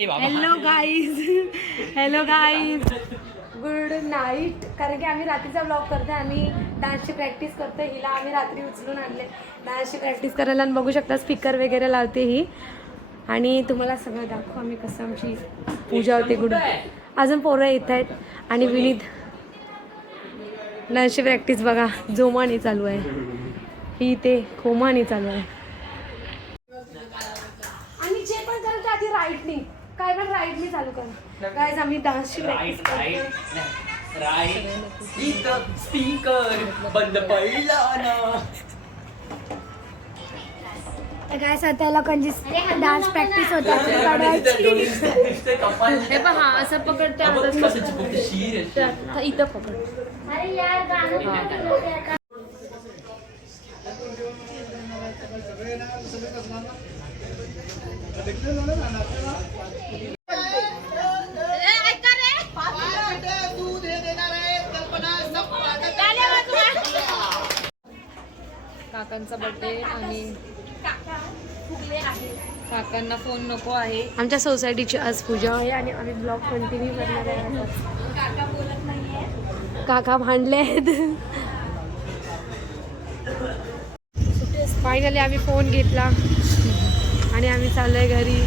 Hello guys good night. कारण की आम्ही रात्रीचा ब्लॉग करतोय, आम्ही डान्सची प्रॅक्टिस करतोय. हिला आम्ही रात्री उचलून आणले डान्सची प्रॅक्टिस करायला आणि बघू शकता स्पीकर वगैरे लावते ही. आणि तुम्हाला सगळं दाखवू आम्ही कसं आमची पूजा होते. गुड अजून पोरं येत आहेत आणि विनीत डान्सची प्रॅक्टिस बघा जोमाने चालू आहे. ही ते खोमाने चालू आहे. आणि जे पण करत आधी राईटनी काय पण राईटनी चालू कर. गाइस आम्ही डान्सची प्रॅक्टिस करतोय. स्पीकर बंद पडला ना. गाइस आता या लोकांची डान्स प्रॅक्टिस होते. हे पहा असं पकडते इथं पकड. अरे यार गाणं काकांचा बर्थडे आणि काकांना फोन नको आहे. आमच्या सोसायटीची आज पूजा आहे आणि आम्ही ब्लॉग कंटिन्यू करणार आहे. काका बोलत नाहीये. काका भांडले आहेत. फायनली आम्ही फोन घेतला आणि आम्ही चाललोय घरी.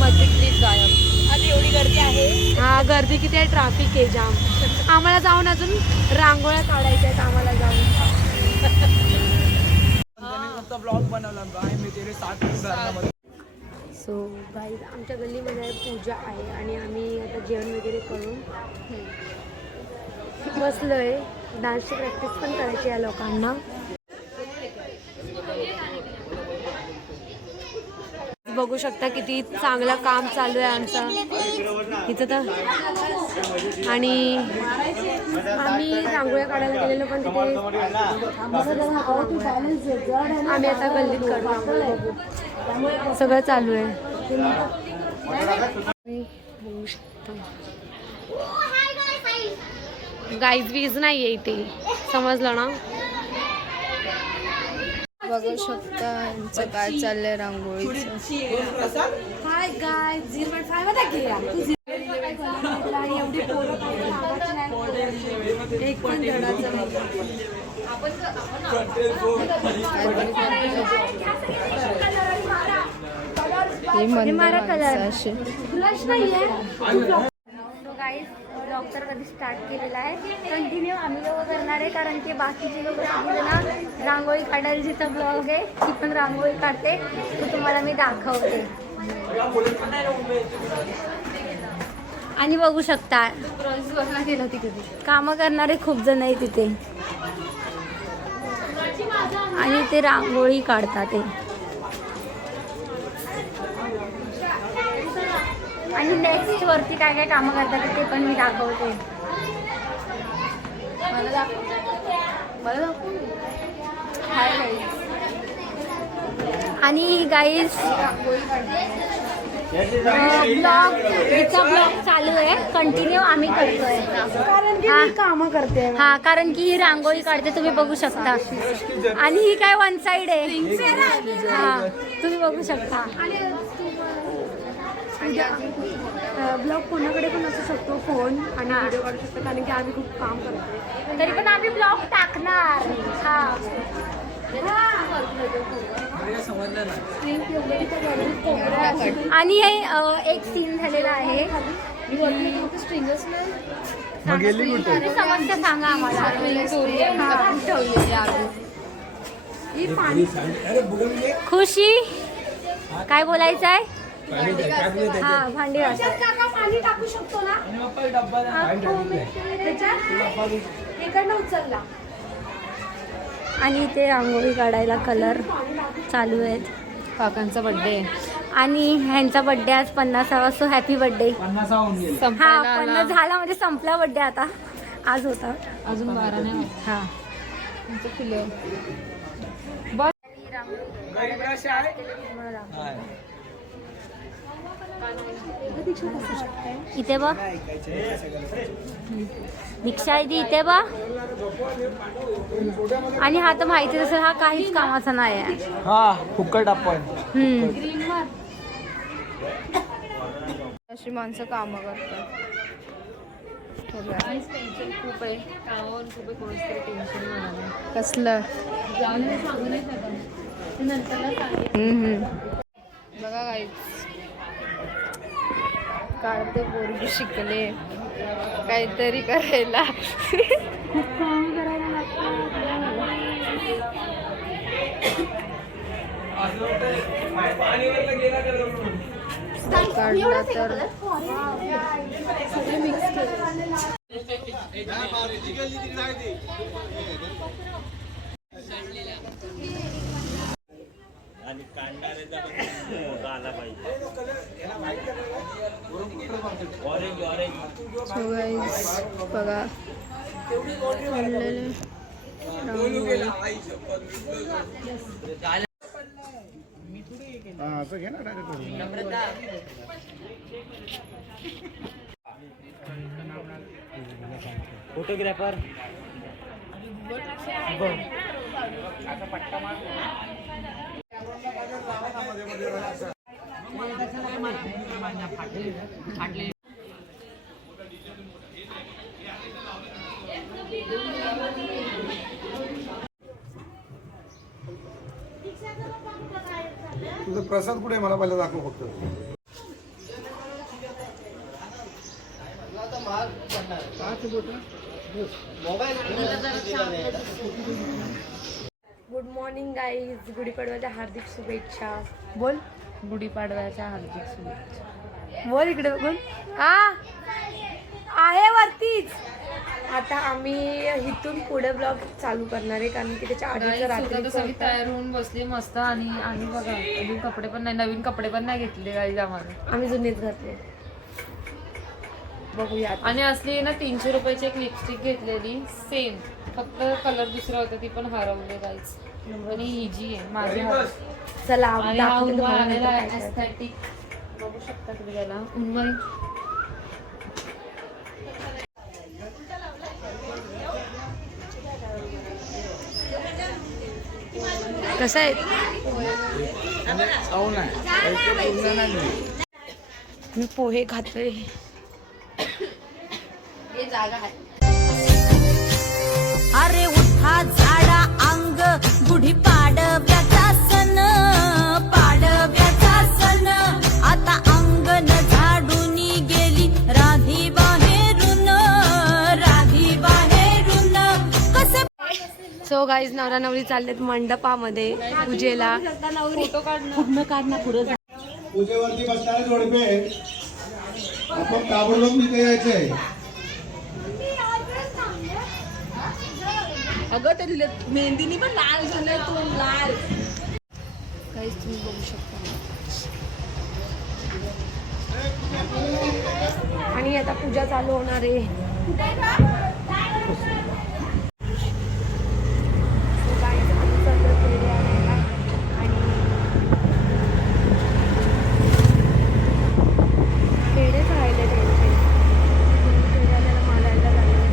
मध्ये क्लिप गायब. आज एवढी गर्दी आहे. हा गर्दी किती आहे, ट्रॅफिक आहे जाम. आम्हाला जाऊन अजून रांगोळ्या काढायच्या आहेत आम्हाला जाऊन. ब्लॉग बनवला मी तेरे साथ घरामध्ये. सो गाईज आमच्या गल्लीमध्ये पूजा आहे आणि आम्ही आता जेवण वगैरे करून बसलोय. डान्सची प्रॅक्टिस पण करायची या लोकांना. बघू शकता किती चांगलं काम चालू आहे आमचं इथं तर. आणि आम्ही रांगोळ्या काढायला गेलेलो पण तिथे आम्ही आता गल्लीत करतो. सगळं चालू आहे. बघू शकता गाईज वीज नाही आहे इथे, समजलं ना. बघू शकता यांचं काय चाललंय रांगोळीचं. हाय गाईज 0.5 मध्ये घे यार. तू एवढी पोरं एक पण धडाचं नाही. ब्रश नाहीये. गाईज ब्लॉग तर कधी स्टार्ट केलेला आहे, कंटिन्यू आम्ही लोक करणार आहे. कारण की बाकीचे लोक ना रांगोळी काढायला जिथं ब्लॉग आहे ती पण रांगोळी काढते, ते तुम्हाला मी दाखवते. आणि बघू शकता कामं करणारे खूप जण आहे तिथे आणि ते रांगोळी काढतात ते. आणि नेक्स्ट वरती काय काय कामं करतात ते पण मी दाखवते. आणि गाईज ब्लॉग इथचा ब्लॉग चालू आहे, कंटिन्यू आम्ही करतोय कारण की कामं करते. हा कारण की ही रांगोळी काढते तुम्ही बघू शकता. आणि ही काय वन साइड आहे. हा तुम्ही बघू शकता. ब्लॉग कोणाकडे पण असू शकतो फोन आणि व्हिडिओ काढू शकतो कारण की आम्ही खूप काम करतो तरी पण आम्ही ब्लॉग टाकणार. हा आणि हे एक सीन झालेला आहे. समस्या सांगा आम्हाला. खुशी काय बोलायचं आहे. हा भांडी पाणी टाकू शकतो ना इकडनं उचलला. आणि ते रांगोळी काढायला कलर चालू आहेत. काकांचा बर्थडे आणि ह्यांचा बर्थडे आज 50वा. So happy birthday. हा 50 झाला म्हणजे संपला बर्थडे आता. आज होता अजून 12 नाही. हा फुलं इथे बघ दीक्षा आहे ती इथे बघ. आणि हा तर माहिती असेल हा काहीच कामाचा नाही आहे. हा फुकट आपण. अशी माणसं कामं करतात. टेन्शन खूप आहे कामावर, खूप आहे. कोणीच तरी टेन्शन म्हणाले कसलं सांगू नाही शकत नंतर. बघा काहीच काढते पोरगी शिकले काहीतरी करायला. खूप काम करायला लागतं. काढला तर सगळे मिक्स केले. आणि काढणाऱ्याचा पण मोठा आला पाहिजे. ऑरेंज ऑरेंज So guys, बघा काढलेले रांगोळी. फोटोग्राफर तुझं प्रसाद कुठे आहे? मला पहिला दाखव फक्त. Good morning guys. गुढीपाडव्याच्या हार्दिक शुभेच्छा. बोल. गुढीपाडव्याच्या हार्दिक शुभेच्छा. बोल इकडे बघून. हा आहे वरतीच. आता आम्ही इथून पुढे ब्लॉग चालू करणार आहे कारण की त्याच्या आधीचं रात्री सगळी तयार होऊन बसली मस्त. आणि आम्ही बघा नवीन कपडे पण नाही, नवीन कपडे पण नाही घेतले गाईज आम्हाला. आम्ही जुनेच घातले. बघूया. आणि असली ना 300 रुपयाची एक लिपस्टिक घेतलेली सेम, फक्त कलर दुसरा होता, ती पण हरवले गाईज. आणि ही जी आहे माझी चला आणि हा दाखवते उन्हाळा तुम्हाला आलेला नंतर आहे काय काय. aesthetic. बघू शकता तुम्ही त्याला उन्हाळी. कसं आहे? मी पोहे खाते. अरे उठा झाडा अंग गुढी पाडव्याचा सण, पाडव्याचा सण. आता अंगण झाडून गेली राधी बाहेरून, राधी बाहेरून. कसे सो गाईज नवरा नवरी चाललेत मंडपामध्ये पूजेला. फोटो काढणं पूर्ण काढणं पुढं. पूजेवरती बसणारे जोडपे आपण ताबडतोब तिथे यायचंय. अगं ते मेहंदीनी पण लाल झालंय तो लाल. गाईज तुम्ही बघू शकता. आणि आता पूजा चालू होणार आहे. So guys, आम्ही चाललो पेढे आणायला. आणि पेढेच राहिले त्यांचे. पेढे आणायला मागायला लागले.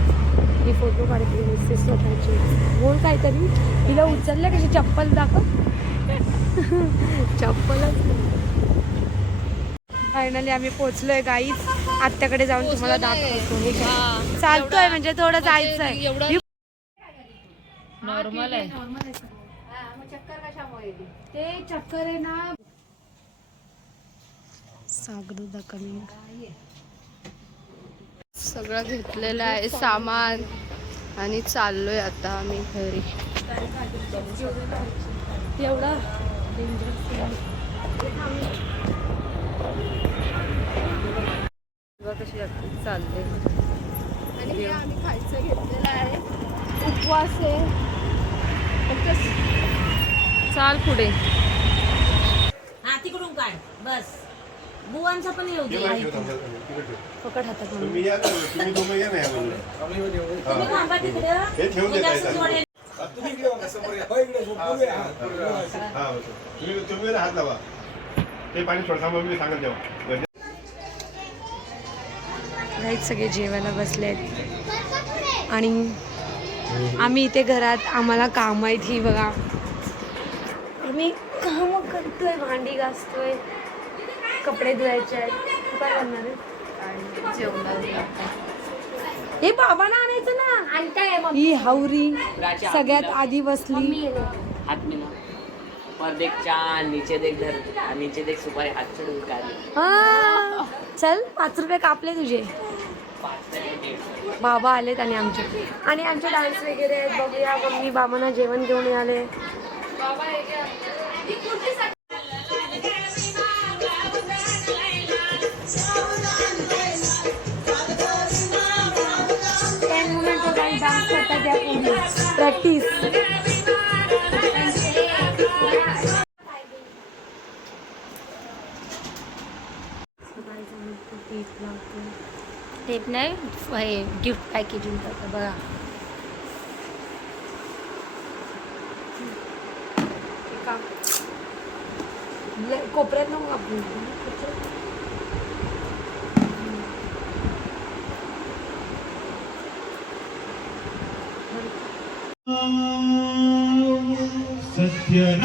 ही फोटो काढते नुसते स्वतःची. बोल काहीतरी. तिला उचललं कशी चप्पल दाखव. चप्पलच. फायनली आम्ही पोहोचलोय गाईज. आत्याकडे जाऊन तुम्हाला दाखवतो. हे काय? चालतोय म्हणजे थोडं जायचंय. नॉर्मल आहे. ते चक्कर आहे ना. सागरू दाखवली. सगळं घेतलेलं आहे सामान आणि चाललोय आता आम्ही घरी. एवढा कशी चालते. आणि आम्ही खायचं घेतलेलं आहे. उपवास आहे. चाल पुढे. हा तिकडून काढ बस. बुवांचा पण येऊ दे. पकड हातात. तुम्ही या ना, तुम्ही दोघं या ना यामध्ये. तुम्ही थांबा तिकडे. हे ठेवून देता जास्त जोड आहे. तुम्ही हात लावा. ते पाणी थोडसा मग मी सांगत तेव्हा. गाईज सगळे जेवायला बसलेत. आणि आम्ही इथे घरात आम्हाला काम आहेत. ही बघा आम्ही काम करतोय. भांडी घासतोय, कपडे धुवायचे आहेत. तू काय करणार आहे? आणि जेवणाचं हे बाबांना आणायचं ना. ही हावरी सगळ्यात आधी बसली. हाथ मिला और देख चांद नीचे देख धर नीचे देख सुपारी हाथ से उतारी हा. चल 5 रुपये कापले तुझे. बाबा आलेत आणि आमचे डान्स वगैरे आहेत. बघूया. मम्मी बाबांना जेवण घेऊन आले. डान्स करतात त्या प्रॅक्टिस. टेप नाही हे गिफ्ट पॅकेजिंग करतं बघा. कोपऱ्यात नको आपण.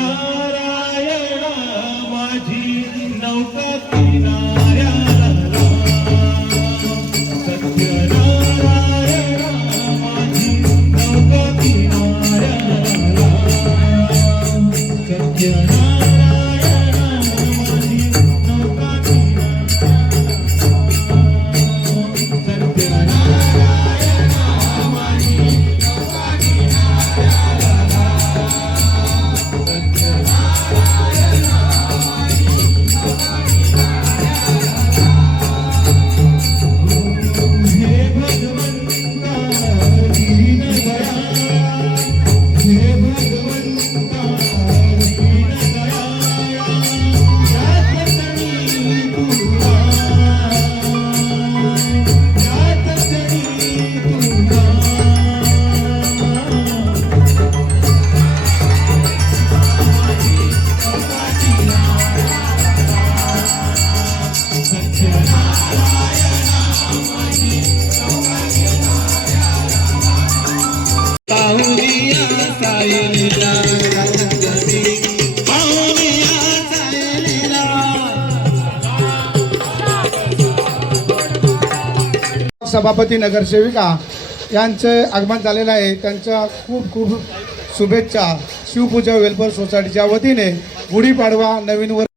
सत्यनारायण माझी नौका किनाऱ्याला सत्यनारायण माझी नौका किनाऱ्याला सत्यनारायण माझी नौका सभापती नगरसेविका यांचं आगमन झालेलं आहे. त्यांच्या खूप खूप शुभेच्छा. शिवपूजा वेलफेअर सोसायटीच्या वतीने गुढीपाडवा नवीन वर्ष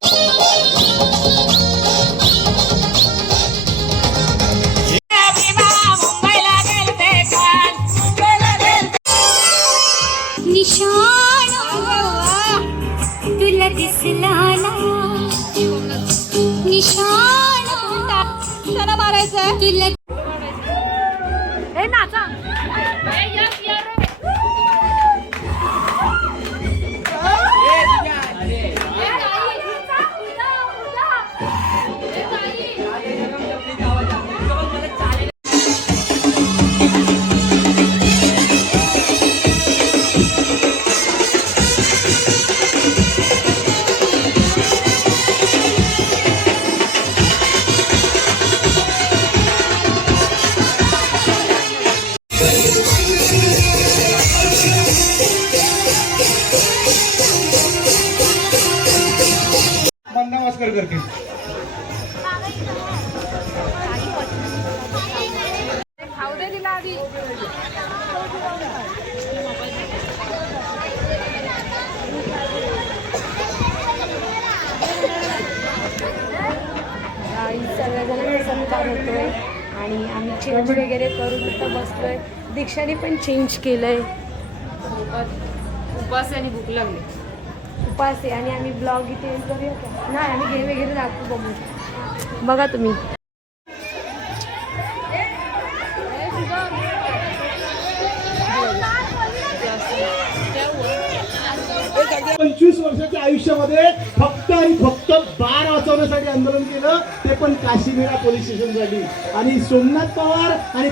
तुला दिसला ना निशाण मारायचं तुला. हे नाचा. नमस्कार करते. खाऊ दे तिला आधी. सगळ्याजणांचा सत्कार होतोय आणि आम्ही चेंज वगैरे करून इथं बसलोय. दीक्षाने पण चेंज केलंय. उपास आणि भूक लागली. उपास आहे आणि आम्ही ब्लॉग इथे एंड करूया का? नाही, आम्ही गेम वगैरे दाखवू. बघू बघा तुम्ही. 25 वर्षाच्या आयुष्यामध्ये फक्त आणि फक्त बाळ वाचवण्यासाठी आंदोलन केलं, ते पण काशीमेळा पोलीस स्टेशनसाठी. आणि सोमनाथ पवार आणि